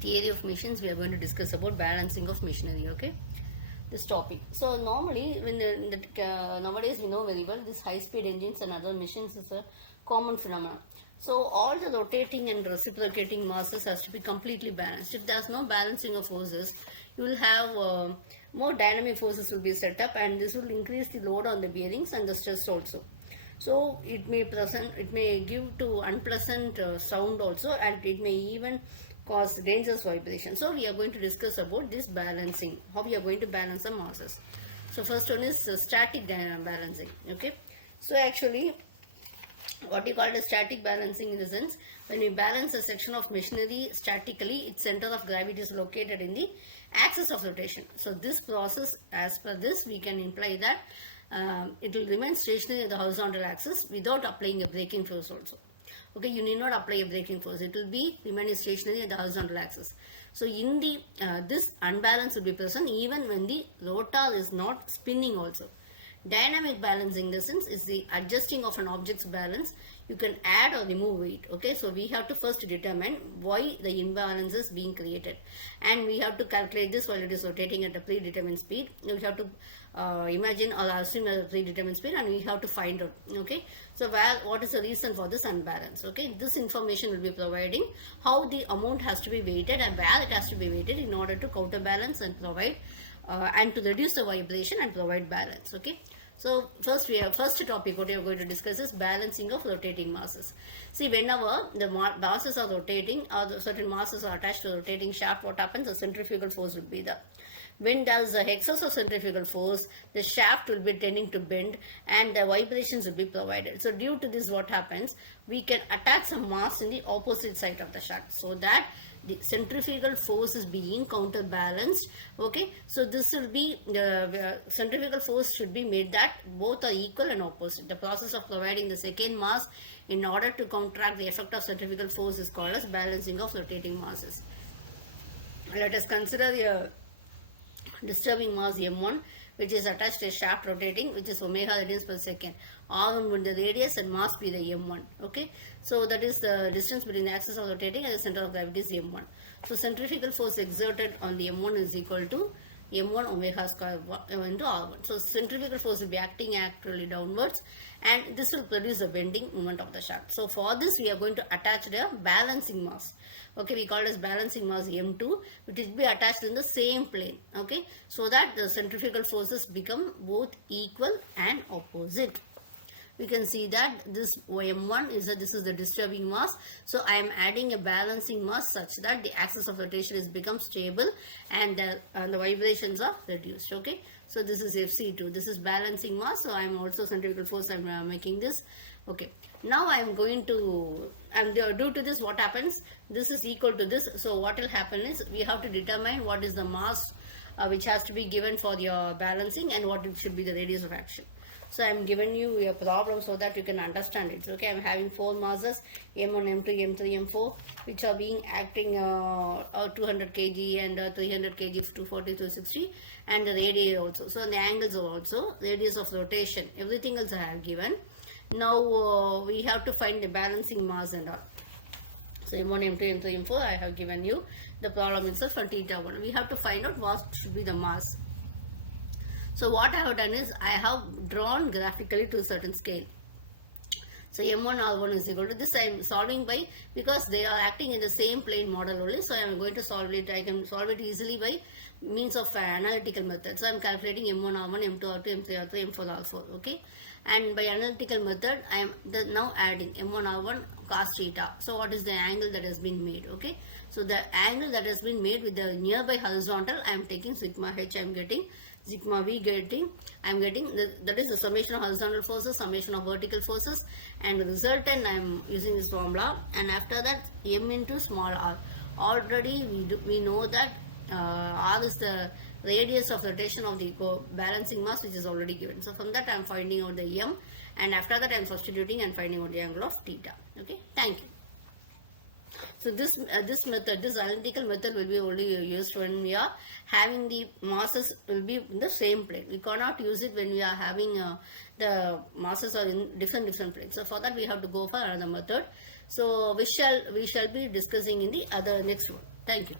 theory of machines, we are going to discuss about balancing of machinery. Okay, this topic. So normally when nowadays we know very well this high speed engines and other machines is a common phenomenon. So all the rotating and reciprocating masses has to be completely balanced. If there's no balancing of forces, you will have more dynamic forces will be set up, and this will increase the load on the bearings and the stress also. So it may give to unpleasant sound also, and it may even cause dangerous vibration. So we are going to discuss about this balancing, how we are going to balance the masses. So first one is static balancing. Okay, so actually what you call the static balancing in the sense, when we balance a section of machinery statically, its center of gravity is located in the axis of rotation. So this process, as per this, we can imply that it will remain stationary in the horizontal axis without applying a braking force also. Okay, you need not apply a braking force. It will be remaining stationary at the horizontal axis. So in the this unbalance will be present even when the rotor is not spinning also. Dynamic balancing in the sense is the adjusting of an object's balance. You can add or remove weight. Okay, so we have to first determine why the imbalance is being created, and we have to calculate this while it is rotating at a predetermined speed. We have to imagine or assume a predetermined speed, and we have to find out. Okay, so what is the reason for this unbalance? Okay, this information will be providing how the amount has to be weighted and where it has to be weighted in order to counterbalance and provide and to reduce the vibration and provide balance. Okay, so first topic what we are going to discuss is balancing of rotating masses. See, whenever the masses are rotating or the certain masses are attached to the rotating shaft, what happens? The centrifugal force will be there. When there is a excess of centrifugal force, the shaft will be tending to bend and the vibrations will be provided. So due to this, what happens? We can attach some mass in the opposite side of the shaft so that the centrifugal force is being counterbalanced. Okay, so this will be the centrifugal force should be made that both are equal and opposite. The process of providing the second mass in order to counteract the effect of centrifugal force is called as balancing of rotating masses. Let us consider the disturbing mass m1, which is attached to a shaft rotating, which is omega radians per second. R1 will be the radius and mass be the m1. Okay, so that is the distance between the axis of rotating and the center of gravity is m1. So centrifugal force exerted on the m1 is equal to m1 omega square into r1. So centrifugal force will be acting actually downwards, and this will produce a bending moment of the shaft. So for this, we are going to attach the balancing mass. Okay, we call it as balancing mass m2, which will be attached in the same plane. Okay, so that the centrifugal forces become both equal and opposite. We can see that this m1 is this is the disturbing mass. So I am adding a balancing mass such that the axis of rotation is become stable and the vibrations are reduced. Okay, so this is FC2. This is balancing mass. So I am also centrifugal force. I am making this. Okay, now I am going to, and due to this, what happens? This is equal to this. So what will happen is we have to determine what is the mass which has to be given for your balancing and what it should be the radius of action. So I am giving you a problem so that you can understand it. Okay, I am having 4 masses m1, m2, m3, m4, which are being acting 200 kg and 300 kg, 240 to 60, and the radius also. So the angles are also radius of rotation. Everything else I have given. Now we have to find the balancing mass and all. So m1, m2, m3, m4 I have given you the problem itself for theta 1. We have to find out what should be the mass. So what I have done is I have drawn graphically to a certain scale. So m1 r1 is equal to this. I am solving by, because they are acting in the same plane model only. So I am going to solve it. I can solve it easily by means of analytical method. So I am calculating m1 r1, m2 r2, m3 r3, m4 r4. Okay, and by analytical method I am now adding m1 r1 cos theta. So what is the angle that has been made? Okay, so the angle that has been made with the nearby horizontal, I am taking sigma h. I am getting sigma v I am getting that is the summation of horizontal forces, summation of vertical forces, and the resultant I am using this formula. And after that, m into small r. Already we know that r is the radius of rotation of the balancing mass, which is already given. So from that I am finding out the m, and after that I am substituting and finding out the angle of theta. Okay, thank you. So this analytical method will be only used when we are having the masses will be in the same plane. We cannot use it when we are having the masses are in different planes. So for that we have to go for another method. So we shall be discussing in the next one. Thank you.